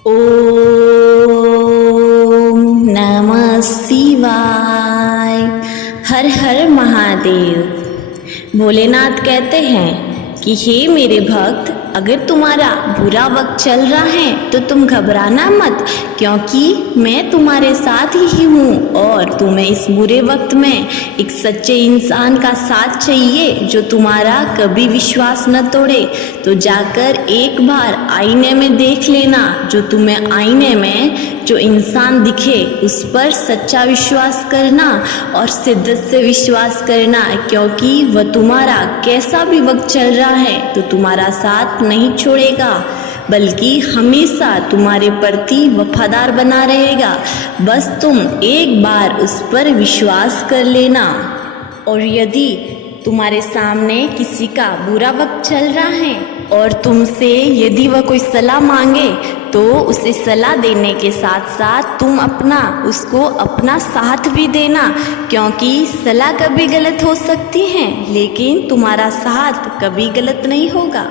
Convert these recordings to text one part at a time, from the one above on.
ओम नमः शिवाय। हर हर महादेव। भोलेनाथ कहते हैं कि हे मेरे भक्त, अगर तुम्हारा बुरा वक्त चल रहा है तो तुम घबराना मत, क्योंकि मैं तुम्हारे साथ ही हूँ। और तुम्हें इस बुरे वक्त में एक सच्चे इंसान का साथ चाहिए जो तुम्हारा कभी विश्वास न तोड़े। तो जाकर एक बार आईने में देख लेना। जो तुम्हें आईने में जो इंसान दिखे उस पर सच्चा विश्वास करना और शिद्दत से विश्वास करना, क्योंकि वह तुम्हारा कैसा भी वक्त चल रहा है तो तुम्हारा साथ नहीं छोड़ेगा, बल्कि हमेशा तुम्हारे प्रति वफादार बना रहेगा। बस तुम एक बार उस पर विश्वास कर लेना। और यदि तुम्हारे सामने किसी का बुरा वक्त चल रहा है और तुमसे यदि वह कोई सलाह मांगे तो उसे सलाह देने के साथ साथ तुम उसको अपना साथ भी देना, क्योंकि सलाह कभी गलत हो सकती है लेकिन तुम्हारा साथ कभी गलत नहीं होगा।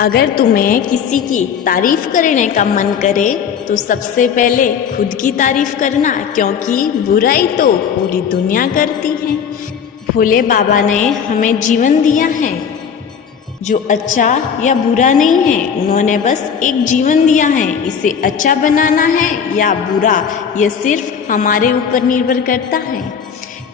अगर तुम्हें किसी की तारीफ करने का मन करे तो सबसे पहले खुद की तारीफ करना, क्योंकि बुराई तो पूरी दुनिया करती है। भोले बाबा ने हमें जीवन दिया है जो अच्छा या बुरा नहीं है। उन्होंने बस एक जीवन दिया है, इसे अच्छा बनाना है या बुरा यह सिर्फ हमारे ऊपर निर्भर करता है।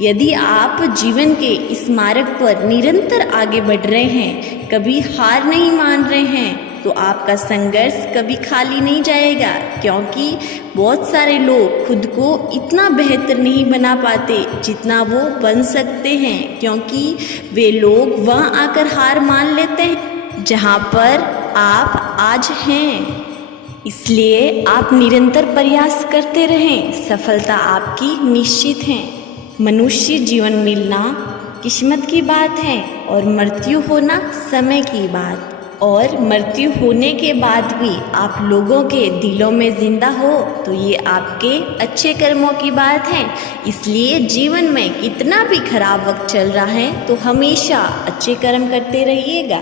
यदि आप जीवन के इस मार्ग पर निरंतर आगे बढ़ रहे हैं, कभी हार नहीं मान रहे हैं, तो आपका संघर्ष कभी खाली नहीं जाएगा, क्योंकि बहुत सारे लोग खुद को इतना बेहतर नहीं बना पाते जितना वो बन सकते हैं, क्योंकि वे लोग वहाँ आकर हार मान लेते हैं जहाँ पर आप आज हैं। इसलिए आप निरंतर प्रयास करते रहें, सफलता आपकी निश्चित है। मनुष्य जीवन मिलना किस्मत की बात है और मृत्यु होना समय की बात। और मृत्यु होने के बाद भी आप लोगों के दिलों में जिंदा हो तो ये आपके अच्छे कर्मों की बात है। इसलिए जीवन में कितना भी खराब वक्त चल रहा है तो हमेशा अच्छे कर्म करते रहिएगा।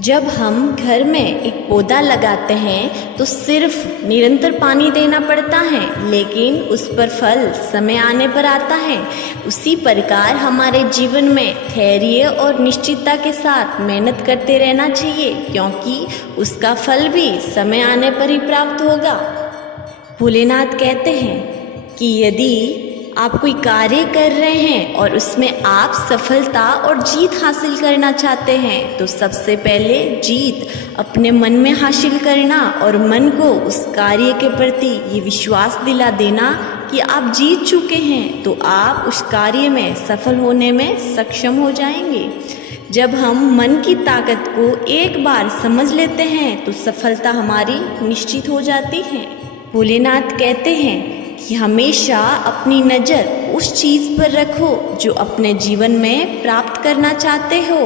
जब हम घर में एक पौधा लगाते हैं तो सिर्फ निरंतर पानी देना पड़ता है, लेकिन उस पर फल समय आने पर आता है। उसी प्रकार हमारे जीवन में धैर्य और निश्चितता के साथ मेहनत करते रहना चाहिए, क्योंकि उसका फल भी समय आने पर ही प्राप्त होगा। भोलेनाथ कहते हैं कि यदि आप कोई कार्य कर रहे हैं और उसमें आप सफलता और जीत हासिल करना चाहते हैं तो सबसे पहले जीत अपने मन में हासिल करना और मन को उस कार्य के प्रति ये विश्वास दिला देना कि आप जीत चुके हैं, तो आप उस कार्य में सफल होने में सक्षम हो जाएंगे। जब हम मन की ताकत को एक बार समझ लेते हैं तो सफलता हमारी निश्चित हो जाती है। भोलेनाथ कहते हैं कि हमेशा अपनी नज़र उस चीज़ पर रखो जो अपने जीवन में प्राप्त करना चाहते हो,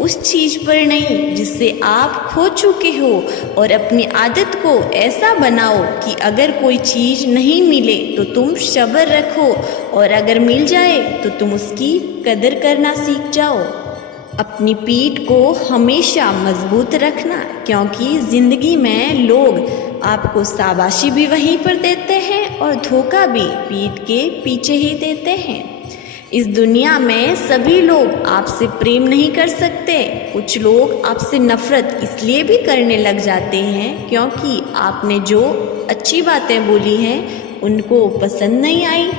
उस चीज़ पर नहीं जिससे आप खो चुके हो। और अपनी आदत को ऐसा बनाओ कि अगर कोई चीज़ नहीं मिले तो तुम सब्र रखो, और अगर मिल जाए तो तुम उसकी कदर करना सीख जाओ। अपनी पीठ को हमेशा मजबूत रखना, क्योंकि ज़िंदगी में लोग आपको शाबाशी भी वहीं पर देते हैं और धोखा भी पीठ के पीछे ही देते हैं। इस दुनिया में सभी लोग आपसे प्रेम नहीं कर सकते। कुछ लोग आपसे नफरत इसलिए भी करने लग जाते हैं क्योंकि आपने जो अच्छी बातें बोली हैं उनको पसंद नहीं आई।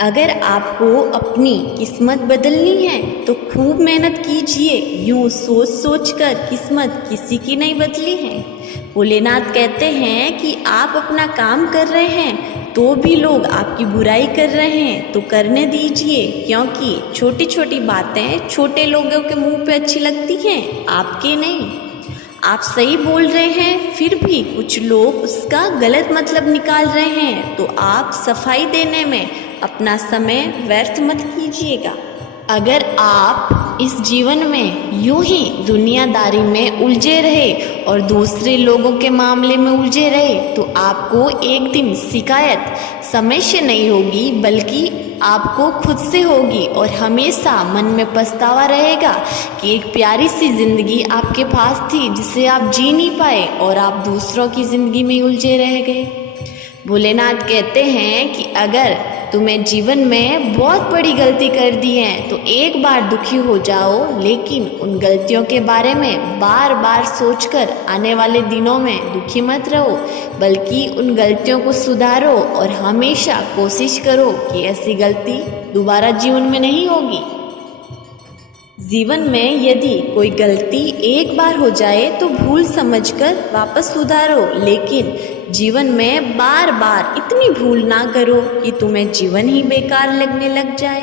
अगर आपको अपनी किस्मत बदलनी है तो खूब मेहनत कीजिए। यूँ सोच सोच कर किस्मत किसी की नहीं बदली है। भोलेनाथ कहते हैं कि आप अपना काम कर रहे हैं तो भी लोग आपकी बुराई कर रहे हैं तो करने दीजिए, क्योंकि छोटी छोटी बातें छोटे लोगों के मुंह पे अच्छी लगती हैं, आपके नहीं। आप सही बोल रहे हैं फिर भी कुछ लोग उसका गलत मतलब निकाल रहे हैं, तो आप सफाई देने में अपना समय व्यर्थ मत कीजिएगा। अगर आप इस जीवन में यूं ही दुनियादारी में उलझे रहे और दूसरे लोगों के मामले में उलझे रहे तो आपको एक दिन शिकायत समय से नहीं होगी बल्कि आपको खुद से होगी और हमेशा मन में पछतावा रहेगा कि एक प्यारी सी ज़िंदगी आपके पास थी जिसे आप जी नहीं पाए और आप दूसरों की ज़िंदगी में उलझे रह गए। भोलेनाथ कहते हैं कि अगर तुम्हें जीवन में बहुत बड़ी गलती कर दी है तो एक बार दुखी हो जाओ, लेकिन उन गलतियों के बारे में बार बार सोचकर आने वाले दिनों में दुखी मत रहो, बल्कि उन गलतियों को सुधारो और हमेशा कोशिश करो कि ऐसी गलती दोबारा जीवन में नहीं होगी। जीवन में यदि कोई गलती एक बार हो जाए तो भूल समझकर वापस सुधारो, लेकिन जीवन में बार बार इतनी भूल ना करो कि तुम्हें जीवन ही बेकार लगने लग जाए।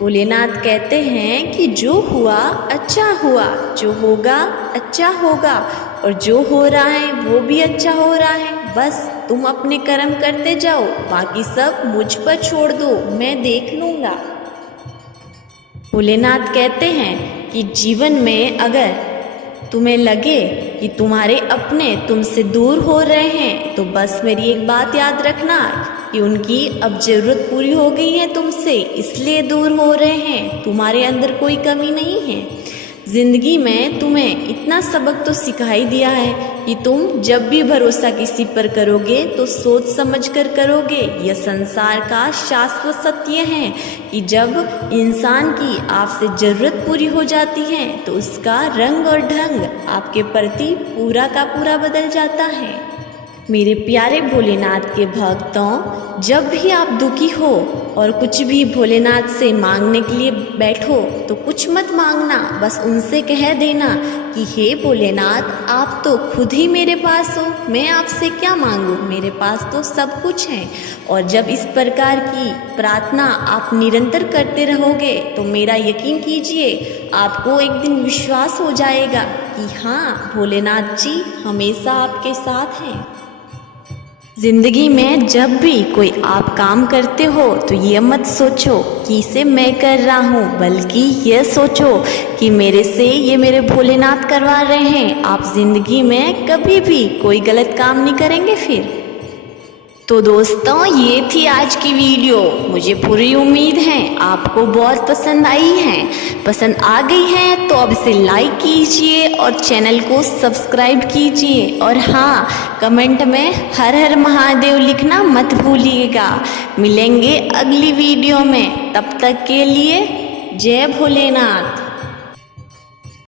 भोलेनाथ कहते हैं कि जो हुआ अच्छा हुआ, जो होगा अच्छा होगा और जो हो रहा है वो भी अच्छा हो रहा है। बस तुम अपने कर्म करते जाओ, बाकी सब मुझ पर छोड़ दो, मैं देख लूँगा। भोलेनाथ कहते हैं कि जीवन में अगर तुम्हें लगे कि तुम्हारे अपने तुमसे दूर हो रहे हैं तो बस मेरी एक बात याद रखना कि उनकी अब ज़रूरत पूरी हो गई है तुमसे, इसलिए दूर हो रहे हैं। तुम्हारे अंदर कोई कमी नहीं है। ज़िंदगी में तुम्हें इतना सबक तो सिखाई दिया है कि तुम जब भी भरोसा किसी पर करोगे तो सोच समझ कर करोगे। यह संसार का शाश्वत सत्य है कि जब इंसान की आपसे ज़रूरत पूरी हो जाती है तो उसका रंग और ढंग आपके प्रति पूरा का पूरा बदल जाता है। मेरे प्यारे भोलेनाथ के भक्तों, जब भी आप दुखी हो और कुछ भी भोलेनाथ से मांगने के लिए बैठो तो कुछ मत मांगना, बस उनसे कह देना कि हे भोलेनाथ, आप तो खुद ही मेरे पास हो, मैं आपसे क्या मांगूं, मेरे पास तो सब कुछ है। और जब इस प्रकार की प्रार्थना आप निरंतर करते रहोगे तो मेरा यकीन कीजिए आपको एक दिन विश्वास हो जाएगा कि हाँ, भोलेनाथ जी हमेशा आपके साथ हैं। ज़िंदगी में जब भी कोई आप काम करते हो तो ये मत सोचो कि इसे मैं कर रहा हूँ, बल्कि ये सोचो कि मेरे से ये मेरे भोलेनाथ करवा रहे हैं। आप ज़िंदगी में कभी भी कोई गलत काम नहीं करेंगे फिर। तो दोस्तों, ये थी आज की वीडियो। मुझे पूरी उम्मीद है आपको बहुत पसंद आई है। पसंद आ गई है तो अब इसे लाइक कीजिए और चैनल को सब्सक्राइब कीजिए। और हाँ, कमेंट में हर हर महादेव लिखना मत भूलिएगा। मिलेंगे अगली वीडियो में, तब तक के लिए जय भोलेनाथ।